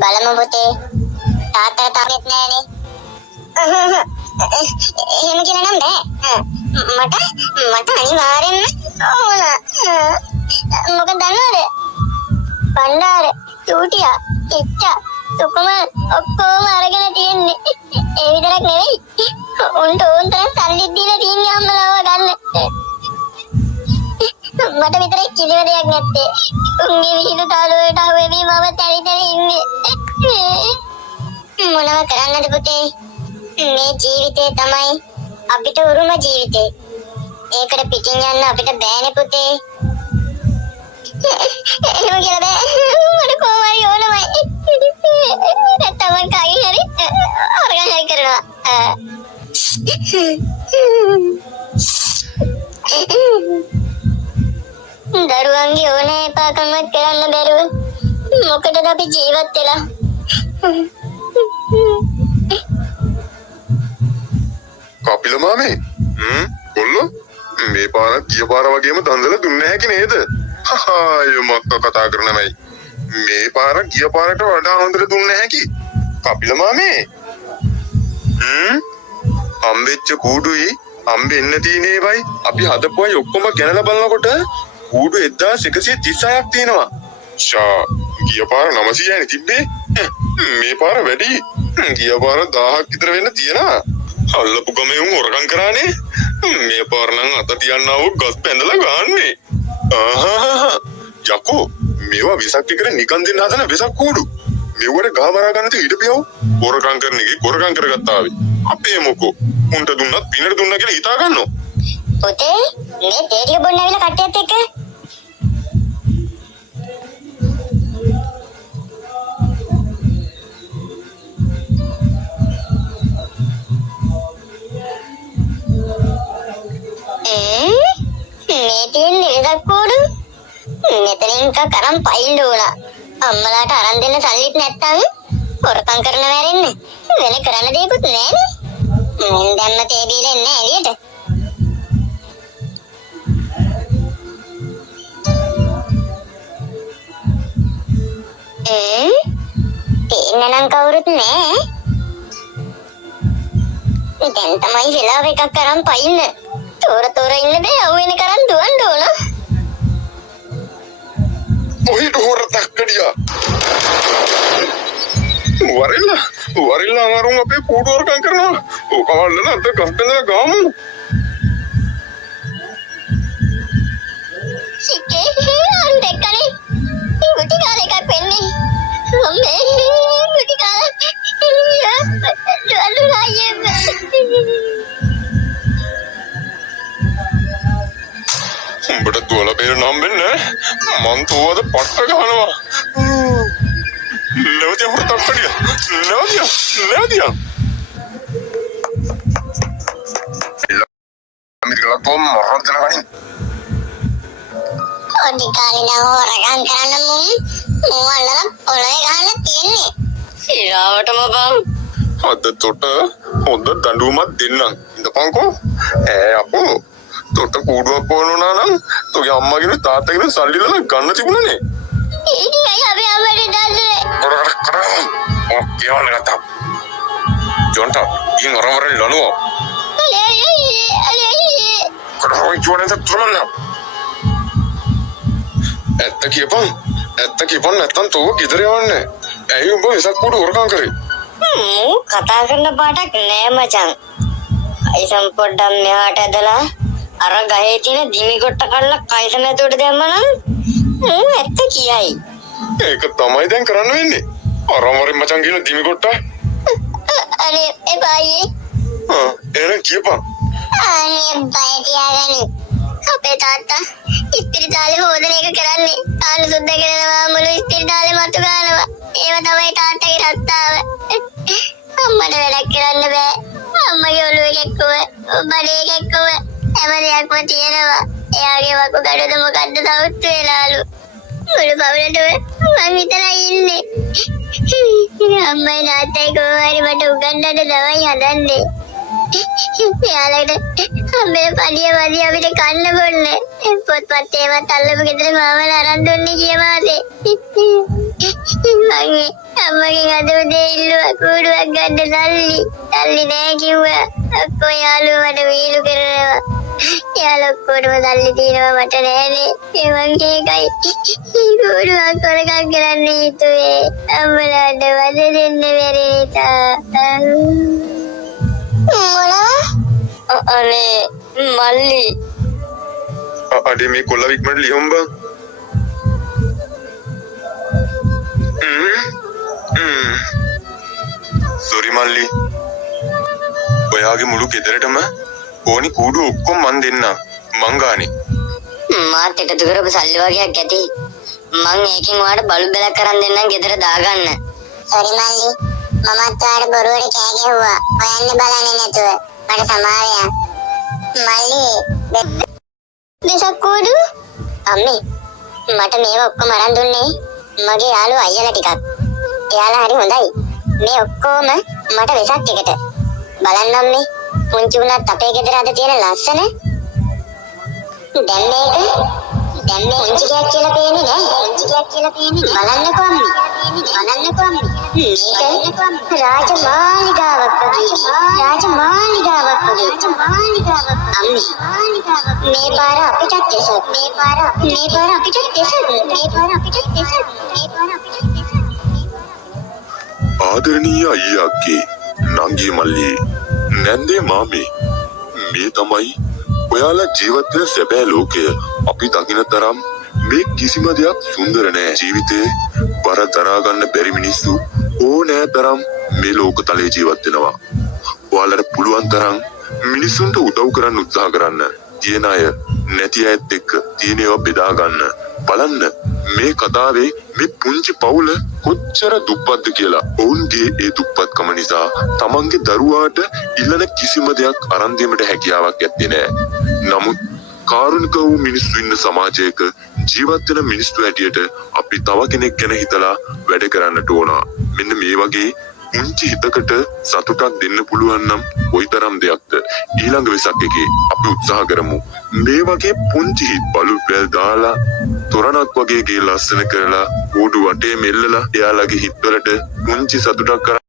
බලමු පුතේ. තාත්තට තාමත් නෑනේ. එහෙම කියලා නම් බෑ. මට අනිවාර්යෙන්ම ඕන. මොකද දන්නවද? පණ්ඩාර, චූටියා, ඉච්චා, සුකුමාර් ඔක්කොම අරගෙන තියෙන්නේ. ඒ විතරක් නෙවෙයි. උන්ට ඕන තරම් සල්ලි දීලා තියෙන්නේ අම්මලාව ගන්න. මට විතරක් කිසිම දෙයක් නැත්තේ. උන්ගේ විහිළු තාලුවට අහුවෙවි මම තැරි ඉන්නේ. මොනව කරන්නද පුතේ? මේ ජීවිතේ තමයි අපිට උරුම ජීවිතේ. ඒකට පිටින් යන්න අපිට බෑනේ පුතේ. එහෙම කියලා බෑ. මට කොහොමයි ඕනමයි. නැත්තම් මං කාගෙන් හරි අරගෙන හරි කරනවා. දරුවන්ගේ ඕනෑ එපාකමක් කරන්න බැරුව මොකටද අපි ජීවත් වෙලා? කපිල මාමේ කොල්ලෝ මේ පාරක් ගිය පාර වගේම දන්දල දුන්නේ නැහැ නේද? අය මක්ක කතා කරනමයි. මේ පාරක් ගිය පාරට වඩා හොඳට දුන්නේ නැහැ. කපිල මාමේ අම්බෙච්ච කූඩුයි අම්බෙන්න තියෙනේ වයි අපි හදපුවයි ඔක්කොම ගැනලා බලනකොට කූඩු 1136ක් තියෙනවා. ෂා ගිය පාර 900යි තිබ්බේ. මේ පාර වැඩි. ගිය පාර 1000ක් විතර වෙන්න තියෙනවා. අල්ලපු ගමේ උන් හොරකම් කරානේ. මේ පාර නම් අත තියන්නා වූ ගස් බැඳලා ගාන්නේ. යකෝ මේවා විසක් එකට නිකන් දෙන්න හදන විසක් කූඩු. මෙවට ගහ බරා ගන්න තු හිටපියව. හොරකම් කරන එකේ හොරකම් කරගත්තා ආවේ. අපේ මොකෝ උන්ට දුන්නත් පිනට දුන්නා කියලා හිතා ගන්නෝ. පුතේ මේ තේටිය බොන්න ඇවිල්ලා කට්ටියත් එක්ක මේ තියෙන්නේ විසක් කූඩු. මෙතනින් කරන් පයින්න ඕන. අම්මලාට අරන් දෙන්න සල්ලිත් නැත්තම් හොරකම් කරන වැරෙන්න වෙන කරන්න දෙයක්වත් නෑනේ. මම දැම්ම තේ බීලා එන්නේ එළියට. තේන්නනම් කවුරුත් නෑ. දැන් තමයි වෙලාව එකක් කරන් පයින්න. තෝර ඉන්න බෑ. අවුවෙන කරන් දුවන්න ඕන. කොහෙද හොරතක් කඩියා? වරිල්ලා අමාරුන් අපේ කූඩු හොරකම් කරනවා. ඕක වල්ලන අත ගස් බැඳලා ගාමු. සිකේ අර දෙකනේ. ගුටි කාලේ එකක් වෙන්නේ. අම්මේ ගුටි කාලේ. දුවලු ආයේ. උඹට දුවල බේර නම් වෙන්නේ. මං තෝවද පට්ට ගහනවා. Lewati hurtak kadiya. Lewati. Ambil kom morot jangan. Odi kali na hොරකම් කරන්න මුවල්ලන පොළවේ ගහන්න තියෙන්නේ. සිරාවටම බං. අද තොට හොඳ දඬුවමක් දෙන්නම්. ඉඳපන්කෝ. අපෝ. තොට කූඩුවක් පොවනවා නම් තෝගේ අම්මගෙන් තාත්තගෙන් සල්ලි දාලා ගන්න තිබුණනේ. ඒකයි අපි අම්මට දාන්නේ. Jangan kata. Jonta, ini orang-orang lalu. Kalau jual itu turun lah. Eta kipan, නැත්තම් තෝ ගෙදර යවන්නේ. ඇයි උඹ විසක් කුඩු හොරකම් කරේ? කතා කරන පාටක් නෑ මචං. අයිසම් පොඩ්ඩක් මෙහාට ඇදලා අර ගහේ තියෙන දිමි කොට කඩලා කයිසම ඇතුලට දැම්මනම් ඇත්ත කියයි. ඒක තමයි දැන් කරන්න වෙන්නේ. අරමරින් මචං කියලා දිමි කොට. අනේ එපායි. එන කියපන්. අනේ බය තියාගන්න. අපේ තාත්තා ඉස්පිරිතාලේ හොදන එක කරන්නේ. තාලු සුද්ධ කරනවා මුළු ඉස්පිරිතාලේ මතු ගන්නවා. ඒව තමයි තාත්තගේ රත්තාව. අම්මට වැඩක් කරන්න බෑ. අම්මගේ ඔළුව එක්කම බඩේ එක්කම හැම දෙයක්ම තියෙනවා. එයාගේ වකුගඩද මොකද්ද සවුත් වෙලාලු. මුළු පවුලටම මං විතරයි ඉන්නේ. අම්මයි තාත්තයි කොහොමහරි මට උගන්නන්න තමයි හදන්නේ. එයාලට අම්මේ පඩිය වදී අපිට කන්න බොන්න පොත්පත් ඒවත් අල්ලපු ගෙදර මාමලා අරන් දුන්නේ ගිය මාසේ. මං අම්මගෙන් අද උදේ ඉල්ලුවා කූඩුවක් ගන්න සල්ලි නෑ කිව්වා. අක්කෝ යාළුවා මට වීලු කරනවා. යාළුවා ඔක්කොටම සල්ලි තියෙනවා මට නෑනේ. ඒ වගේ එකයි කූඩුවක් කරගන්න කරන්න හිතුවේ. අම්මලාට වද දෙන්න බැරි නිසා. මොනවා? අනේ මල්ලි අඩේ මේ කොල්ල වික්මට ලියුම් බං. සොරි මල්ලි. ඔයාගේ මුළු ගෙදරටම ඕනි කූඩු ඔක්කොම මන් දෙන්න. මං ගානේ. මාත් එකතු කරපු සල්ලි වගේක් ඇති. මං ඒකෙන් ඔයාලට බලු බැලක් කරන් දෙන්නම් ගෙදර දාගන්න. සෝරි මල්ලි. මමත් ඔයාලට බොරුවට කෑ ගැහුවා. හොයන්න බලන්නේ නැතුව. මට සමාවෙන්න. මල්ලි දෙසක් කූඩු අම්මේ මට මේවා ඔක්කොම අරන් දුන්නේ මගේ යාළුවා අයියලා ටිකක්. එයාලා හරි හොඳයි. මේ ඔක්කොම මට වෙසක් එකට. බලන්න අම්මේ පුංචි උනත් අපේ ගෙදර අද තියෙන ලස්සන. දැන් මේ පුංචි ගයක් කියලා පේන්නේ නෑ. බලන්නකෝ අම්මේ. මේක රාජමාලිගාවක් වගේ. අම්මේ මේ පාර අපිටත් දෙසක්. ආදරණීය අයියාගේ නංගී මල්ලි නැන්දේ මාමේ මේ තමයි ඔයාලා ජීවත් වෙන සැබෑ ලෝකය. අපි දකින තරම් මේ කිසිම දෙයක් සුන්දර නෑ. ජීවිතේ බර දරා ගන්න බැරි මිනිස්සු ඕනෑ තරම් මේ ලෝක තලයේ ජීවත් වෙනවා. ඔයාලට පුළුවන් තරම් මිනිසුන්ට උදව් කරන්න උත්සාහ කරන්න. තියෙන අය නැති අයත් එක්ක තියෙන ඒවා බෙදා ගන්න. බලන්න මේ කතාවේ මේ පුංචි පවුල කොච්චර දුප්පත්ද කියලා. ඔවුන්ගේ ඒ දුප්පත්කම නිසා තමන්ගේ දරුවාට ඉල්ලන කිසිම දෙයක් අරන් දීමට හැකියාවක් ඇත්තේ නෑ. නමුත් කාරුණික වූ මිනිස්සු ඉන්න සමාජයක ජීවත් වෙන මිනිස්සු හැටියට අපි තව කෙනෙක් ගැන හිතලා වැඩ කරන්නට ඕන. මෙන්න මේ වගේ පුංචි හිතකට සතුටක් දෙන්න පුළුවන් නම් කොයිතරම් දෙයක්ද. ඊළඟ වෙසක් එකේ අපි උත්සාහ කරමු මේ වගේ පුංචි හිත් බලු බෙල් දාලා තොරණක් වගේ ගේ ලස්සන කරලා කූඩු වටේ මෙල්ලලා එයාලගේ හිත්වලට පුංචි සතුටක්